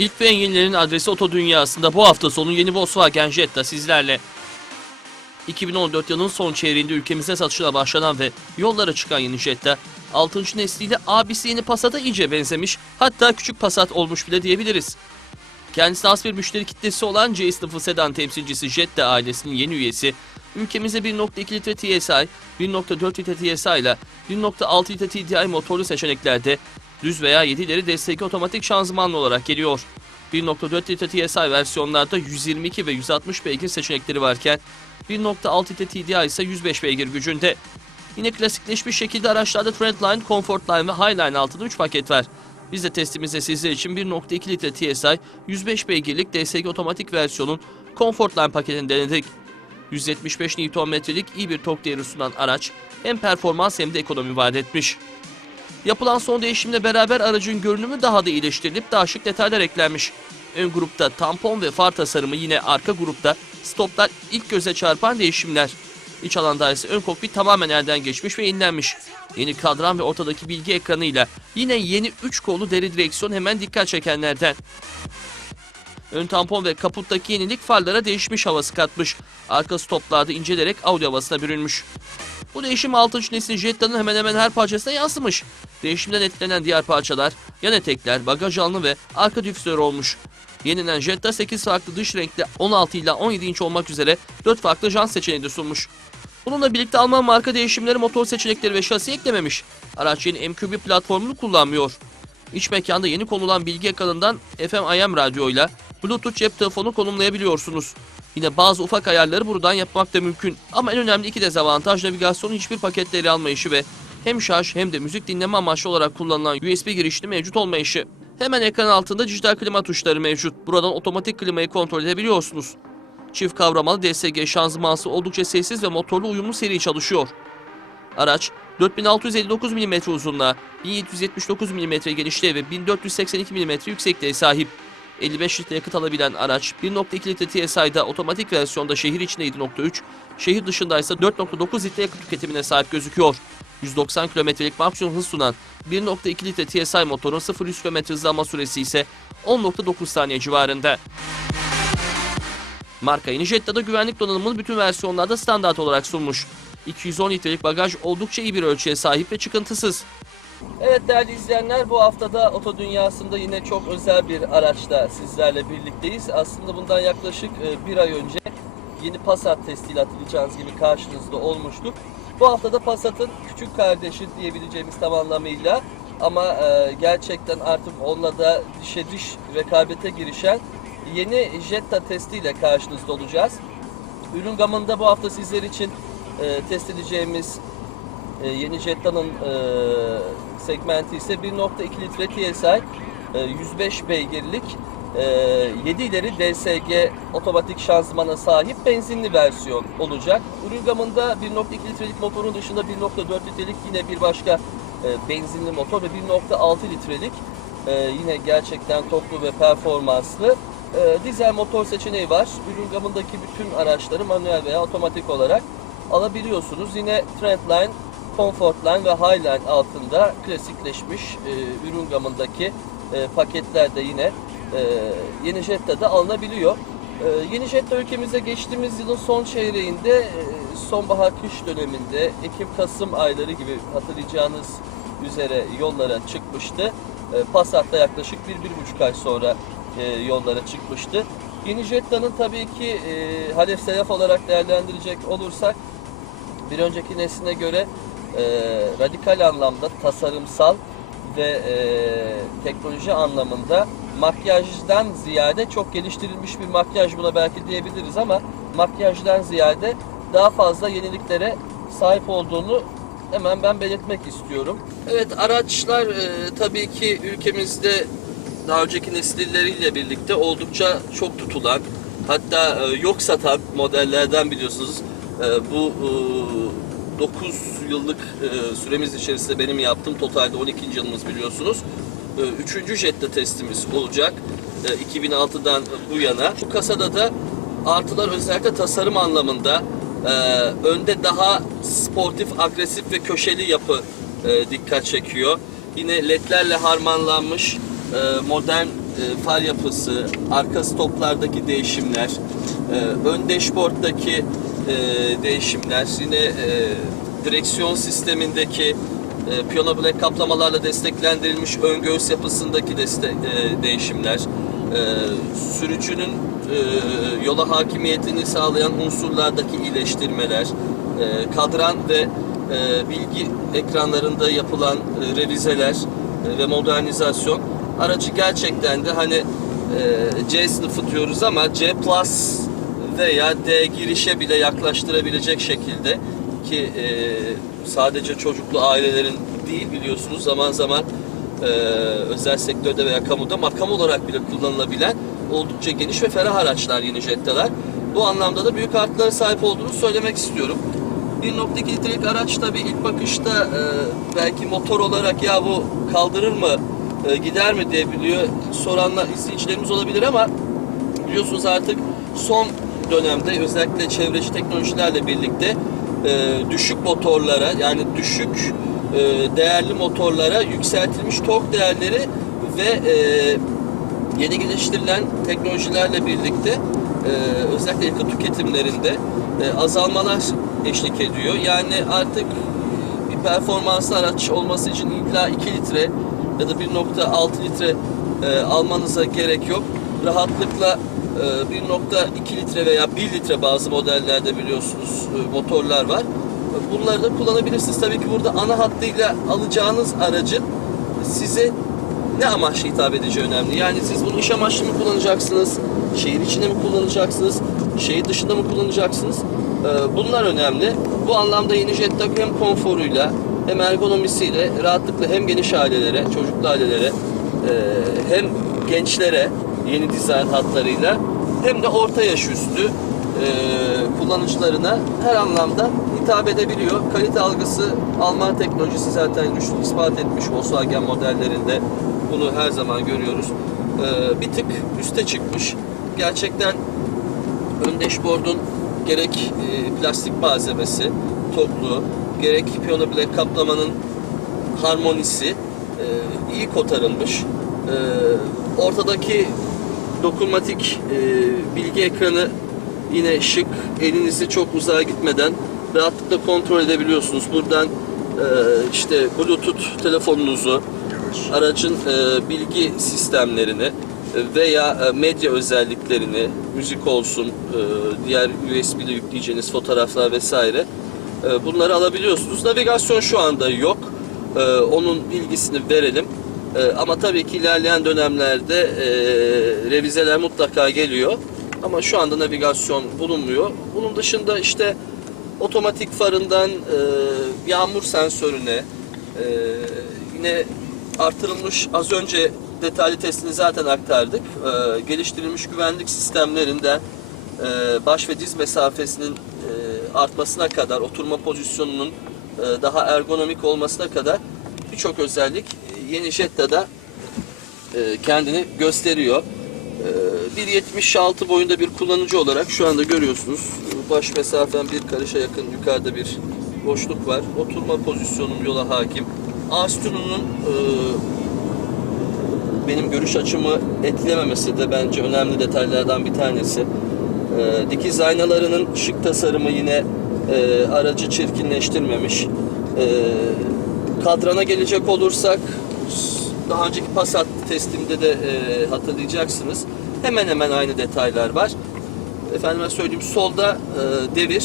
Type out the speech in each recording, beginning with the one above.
İlk ve en yenilerin adresi Oto Dünyası'nda bu hafta sonu yeni Volkswagen Jetta sizlerle. 2014 yılının son çeyreğinde ülkemize satışına başlanan ve yollara çıkan yeni Jetta, 6. nesliyle abisi yeni Passat'a iyice benzemiş, hatta küçük Passat olmuş bile diyebiliriz. Kendisine has bir müşteri kitlesi olan C sınıfı sedan temsilcisi Jetta ailesinin yeni üyesi, ülkemize 1.2 litre TSI, 1.4 litre TSI ile 1.6 litre TDI motorlu seçeneklerde düz veya 7 ileri destekli otomatik şanzımanlı olarak geliyor. 1.4 litre TSI versiyonlarda 122 ve 160 beygir seçenekleri varken 1.6 litre TDI ise 105 beygir gücünde. Yine klasikleşmiş şekilde araçlarda Trendline, Comfortline ve Highline altında 3 paket var. Biz de testimizde sizler için 1.2 litre TSI 105 beygirlik DSG otomatik versiyonun Comfortline paketini denedik. 175 Nm'lik iyi bir tork değeri sunan araç hem performans hem de ekonomi vaat etmiş. Yapılan son değişimle beraber aracın görünümü daha da iyileştirilip daha şık detaylar eklenmiş. Ön grupta tampon ve far tasarımı yine arka grupta stoplar ilk göze çarpan değişimler. İç alanda ise ön kokpit tamamen elden geçmiş ve yenilenmiş. Yeni kadran ve ortadaki bilgi ekranıyla yine yeni 3 kollu deri direksiyon hemen dikkat çekenlerden. Ön tampon ve kaputtaki yenilik farlara değişmiş havası katmış. Arka stoplarda incelerek audio havasına bürünmüş. Bu değişim 6. nesil Jetta'nın hemen hemen her parçasına yansımış. Değişimden etkilenen diğer parçalar, yan etekler, bagaj alanı ve arka difüzör olmuş. Yenilenen Jetta 8 farklı dış renkte 16 ile 17 inç olmak üzere 4 farklı jant seçeneği de sunmuş. Bununla birlikte Alman marka değişimleri motor seçenekleri ve şasi eklememiş. Araç yeni MQB platformunu kullanmıyor. İç mekanda yeni konulan bilgi ekranından FM-AM radyoyla Bluetooth cep telefonu konumlayabiliyorsunuz. Yine bazı ufak ayarları buradan yapmak da mümkün. Ama en önemli iki dezavantaj navigasyonun hiçbir pakette yer almayışı ve hem şarj hem de müzik dinleme amaçlı olarak kullanılan USB girişli mevcut olmayışı. Hemen ekran altında dijital klima tuşları mevcut. Buradan otomatik klimayı kontrol edebiliyorsunuz. Çift kavramalı DSG şanzımansı oldukça sessiz ve motorlu uyumlu seri çalışıyor. Araç 4659 mm uzunluğa, 1779 mm genişliğe ve 1482 mm yüksekliğe sahip. 55 litre yakıt alabilen araç 1.2 litre TSI'da otomatik versiyonda şehir içinde 7.3, şehir dışında ise 4.9 litre yakıt tüketimine sahip gözüküyor. 190 kilometrelik maksimum hız sunan 1.2 litre TSI motorun 0-100 km hızlanma süresi ise 10.9 saniye civarında. Marka yeni güvenlik donanımını bütün versiyonlarda standart olarak sunmuş. 210 litrelik bagaj oldukça iyi bir ölçüye sahip ve çıkıntısız. Evet değerli izleyenler bu haftada Oto Dünyası'nda yine çok özel bir araçla sizlerle birlikteyiz. Aslında bundan yaklaşık e, bir ay önce yeni Passat testiyle hatırlayacağınız gibi karşınızda olmuştuk. Bu haftada Passat'ın küçük kardeşi diyebileceğimiz tam anlamıyla ama e, gerçekten artık onunla da dişe diş rekabete girişen yeni Jetta testiyle karşınızda olacağız. Ürün gamında bu hafta sizler için e, test edeceğimiz e, yeni Jetta'nın e, segmenti ise 1.2 litre TSI, e, 105 beygirlik, e, 7 ileri DSG otomatik şanzımana sahip benzinli versiyon olacak. Ürün gamında 1.2 litrelik motorun dışında 1.4 litrelik yine bir başka e, benzinli motor ve 1.6 litrelik e, yine gerçekten toplu ve performanslı e, dizel motor seçeneği var. Ürün gamındaki bütün araçları manuel veya otomatik olarak alabiliyorsunuz. Yine Trendline, Comfortline ve Highline altında klasikleşmiş e, ürün gamındaki e, paketler de yine e, yeni Jetta'da alınabiliyor. E, yeni Jetta ülkemize geçtiğimiz yılın son çeyreğinde e, sonbahar kış döneminde Ekim-Kasım ayları gibi hatırlayacağınız üzere yollara çıkmıştı. E, Passat'ta yaklaşık 1-1,5 ay sonra e, yollara çıkmıştı. Yeni Jetta'nın tabii ki e, Halef Selef olarak değerlendirecek olursak bir önceki nesline göre e, radikal anlamda tasarımsal ve e, teknoloji anlamında makyajdan ziyade çok geliştirilmiş bir makyaj buna belki diyebiliriz ama makyajdan ziyade daha fazla yeniliklere sahip olduğunu hemen ben belirtmek istiyorum. Evet araçlar e, tabii ki ülkemizde daha önceki nesilleriyle birlikte oldukça çok tutulan hatta e, yok satan modellerden biliyorsunuz. E, bu e, 9 yıllık e, süremiz içerisinde benim yaptığım totalde 12. yılımız biliyorsunuz. E, 3. Jetta testimiz olacak. E, 2006'dan bu yana. Bu kasada da artılar özellikle tasarım anlamında e, önde daha sportif, agresif ve köşeli yapı e, dikkat çekiyor. Yine ledlerle harmanlanmış e, modern e, far yapısı, arka stoplardaki değişimler, e, ön dashboard'daki e, değişimler, yine e, direksiyon sistemindeki e, Piyano Black kaplamalarla desteklendirilmiş ön göğüs yapısındaki deste- e, değişimler, e, sürücünün e, yola hakimiyetini sağlayan unsurlardaki iyileştirmeler, e, kadran ve e, bilgi ekranlarında yapılan e, revizeler e, ve modernizasyon. Aracı gerçekten de hani e, C sınıfı diyoruz ama C plus veya D girişe bile yaklaştırabilecek şekilde ki e, sadece çocuklu ailelerin değil biliyorsunuz zaman zaman e, özel sektörde veya kamuda makam olarak bile kullanılabilen oldukça geniş ve ferah araçlar yeni Jetta'lar. Bu anlamda da büyük artılara sahip olduğunu söylemek istiyorum. 1.2 litrelik araç tabii ilk bakışta e, belki motor olarak ya bu kaldırır mı e, gider mi diye biliyor soranlar izleyicilerimiz olabilir ama biliyorsunuz artık son dönemde özellikle çevreci teknolojilerle birlikte e, düşük motorlara yani düşük e, değerli motorlara yükseltilmiş tork değerleri ve e, yeni geliştirilen teknolojilerle birlikte e, özellikle yakıt tüketimlerinde e, azalmalar eşlik ediyor. Yani artık bir performanslı araç olması için illa 2 litre ya da 1.6 litre e, almanıza gerek yok. Rahatlıkla 1.2 litre veya 1 litre bazı modellerde biliyorsunuz e, motorlar var. Bunları da kullanabilirsiniz. Tabii ki burada ana hattıyla alacağınız aracın size ne amaçla hitap edeceği önemli. Yani siz bunu iş amaçlı mı kullanacaksınız? Şehir içinde mi kullanacaksınız? Şehir dışında mı kullanacaksınız? Ee, Bunlar önemli. Bu anlamda yeni Jetta hem konforuyla hem ergonomisiyle rahatlıkla hem geniş ailelere, çocuklu ailelere e, hem gençlere yeni dizayn hatlarıyla hem de orta yaş üstü e, kullanıcılarına her anlamda hitap edebiliyor. Kalite algısı Alman teknolojisi zaten güçlü ispat etmiş Volkswagen modellerinde. Bunu her zaman görüyoruz. E, bir tık üste çıkmış. Gerçekten ön dashboard'un gerek e, plastik malzemesi, toplu, gerek piyano black kaplamanın harmonisi e, iyi kotarılmış. E, ortadaki dokunmatik e, bilgi ekranı yine şık. Elinizi çok uzağa gitmeden rahatlıkla kontrol edebiliyorsunuz. Buradan e, işte Bluetooth telefonunuzu, aracın e, bilgi sistemlerini veya e, medya özelliklerini, müzik olsun, e, diğer USB ile yükleyeceğiniz fotoğraflar vesaire e, bunları alabiliyorsunuz. Navigasyon şu anda yok. E, onun bilgisini verelim. E, ama tabii ki ilerleyen dönemlerde e, revizeler mutlaka geliyor. Ama şu anda navigasyon bulunmuyor. Bunun dışında işte otomatik farından e, yağmur sensörüne, e, yine artırılmış az önce detaylı testini zaten aktardık. E, geliştirilmiş güvenlik sistemlerinden e, baş ve diz mesafesinin e, artmasına kadar, oturma pozisyonunun e, daha ergonomik olmasına kadar birçok özellik yeni Jetta'da e, kendini gösteriyor. E, 1.76 boyunda bir kullanıcı olarak şu anda görüyorsunuz. Baş mesafem bir karışa yakın yukarıda bir boşluk var. Oturma pozisyonum yola hakim. A sütununun e, benim görüş açımı etkilememesi de bence önemli detaylardan bir tanesi. E, dikiz aynalarının şık tasarımı yine e, aracı çirkinleştirmemiş. E, kadrana gelecek olursak daha önceki Passat testimde de e, hatırlayacaksınız. Hemen hemen aynı detaylar var. Efendime söyleyeyim solda e, devir,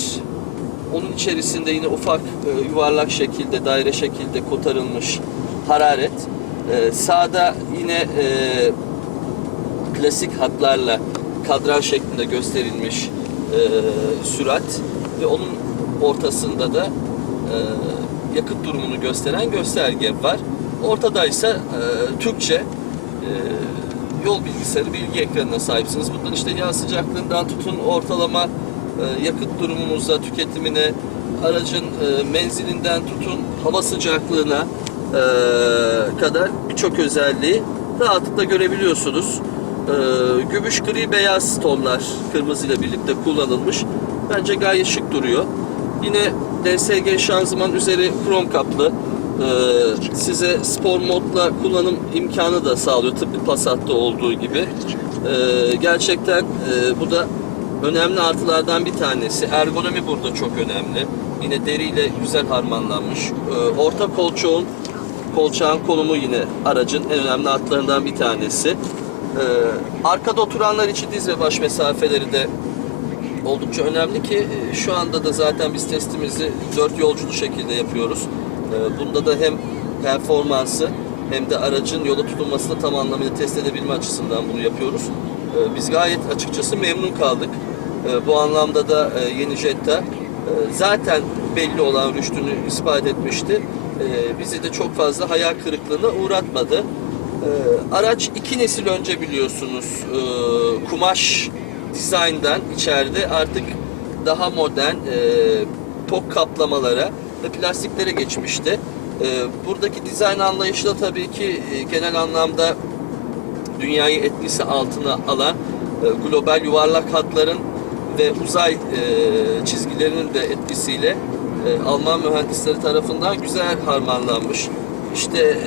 onun içerisinde yine ufak e, yuvarlak şekilde, daire şekilde kotarılmış hararet. E, sağda yine e, klasik hatlarla kadran şeklinde gösterilmiş e, sürat ve onun ortasında da e, yakıt durumunu gösteren gösterge var. Ortada ise e, Türkçe e, yol bilgisayarı bilgi ekranına sahipsiniz. Bundan işte yağ sıcaklığından tutun ortalama e, yakıt durumumuza, tüketimine, aracın e, menzilinden tutun hava sıcaklığına e, kadar birçok özelliği rahatlıkla görebiliyorsunuz. E, gümüş, gri, beyaz tonlar kırmızı ile birlikte kullanılmış. Bence gayet şık duruyor. Yine DSG şanzıman üzeri krom kaplı. E, size spor modla kullanım imkanı da sağlıyor tıpkı Passat'ta olduğu gibi. E, gerçekten e, bu da önemli artılardan bir tanesi. Ergonomi burada çok önemli. Yine deriyle güzel harmanlanmış. E, orta kolçağın kolçağın konumu yine aracın en önemli hatlarından bir tanesi. E, arkada oturanlar için diz ve baş mesafeleri de oldukça önemli ki e, şu anda da zaten biz testimizi dört yolculu şekilde yapıyoruz. E, Bunda da hem performansı hem de aracın yola tutunmasını tam anlamıyla test edebilme açısından bunu yapıyoruz. E, Biz gayet açıkçası memnun kaldık. E, Bu anlamda da e, yeni Jetta e, zaten belli olan rüştünü ispat etmişti. Bizi de çok fazla hayal kırıklığına uğratmadı. Araç iki nesil önce biliyorsunuz e, kumaş dizayndan içeride artık daha modern tok kaplamalara ve plastiklere geçmişti. E, buradaki dizayn anlayışı da tabii ki e, genel anlamda dünyayı etkisi altına alan e, global yuvarlak hatların ve uzay e, çizgilerinin de etkisiyle Alman mühendisleri tarafından güzel harmanlanmış. İşte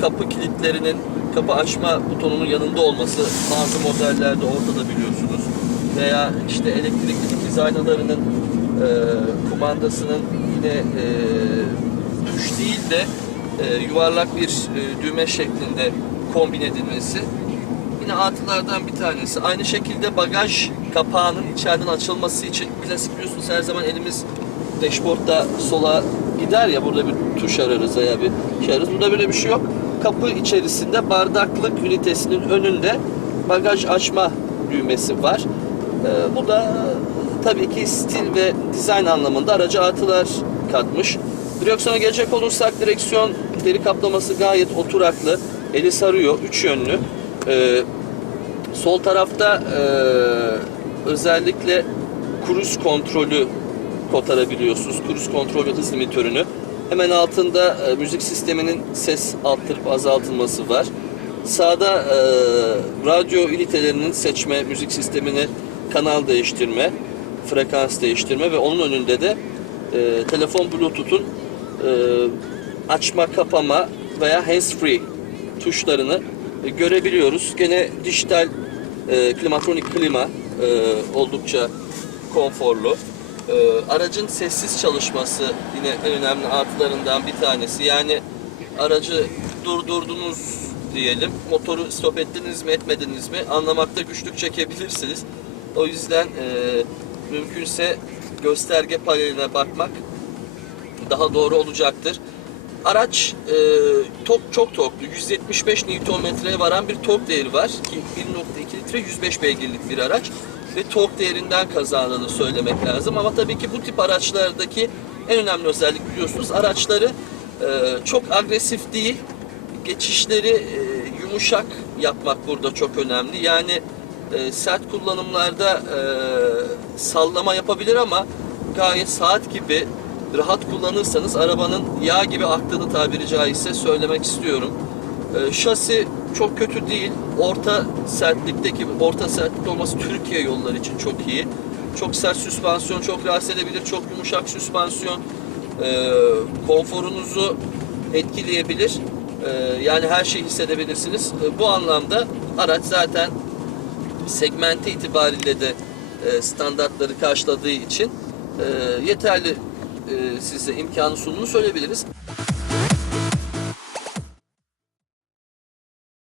kapı kilitlerinin kapı açma butonunun yanında olması bazı modellerde ortada biliyorsunuz. Veya işte elektrikli e, kumandasının yine e, tuş değil de e, yuvarlak bir e, düğme şeklinde kombin edilmesi yine artılardan bir tanesi. Aynı şekilde bagaj kapağının içeriden açılması için klasik biliyorsunuz her zaman elimiz dashboardda sola gider ya burada bir tuş ararız veya bir şey ararız. Bunda böyle bir şey yok. Kapı içerisinde bardaklık ünitesinin önünde bagaj açma düğmesi var. Ee, bu da tabii ki stil ve dizayn anlamında araca artılar katmış. Direksiyona gelecek olursak direksiyon deri kaplaması gayet oturaklı. Eli sarıyor, üç yönlü. Ee, sol tarafta e, özellikle kruz kontrolü kotarabiliyorsunuz. Kruz kontrol ve hız limitörünü. Hemen altında e, müzik sisteminin ses arttırıp azaltılması var. Sağda e, radyo ünitelerinin seçme, müzik sistemini kanal değiştirme, frekans değiştirme ve onun önünde de e, telefon Bluetooth'un e, açma, kapama veya hands free tuşlarını e, görebiliyoruz. Gene dijital e, klimatronik klima e, oldukça konforlu. E, aracın sessiz çalışması yine en önemli artılarından bir tanesi. Yani aracı durdurdunuz diyelim. Motoru stop ettiniz mi etmediniz mi anlamakta güçlük çekebilirsiniz. O yüzden e, mümkünse gösterge paneline bakmak daha doğru olacaktır. Araç e, tok çok toklu. 175 Nm'ye varan bir tork değeri var. Ki 1.2 litre 105 beygirlik bir araç ve tork değerinden kazandığını söylemek lazım. Ama tabii ki bu tip araçlardaki en önemli özellik biliyorsunuz araçları e, çok agresif değil. Geçişleri e, yumuşak yapmak burada çok önemli. Yani e, sert kullanımlarda e, sallama yapabilir ama gayet saat gibi rahat kullanırsanız arabanın yağ gibi aktığını tabiri caizse söylemek istiyorum. E, şasi çok kötü değil. Orta sertlikteki orta sertlik olması Türkiye yolları için çok iyi. Çok sert süspansiyon çok rahatsız edebilir. Çok yumuşak süspansiyon e, konforunuzu etkileyebilir. E, yani her şeyi hissedebilirsiniz. E, bu anlamda araç zaten segmenti itibariyle de e, standartları karşıladığı için e, yeterli e, size imkanı sunduğunu söyleyebiliriz.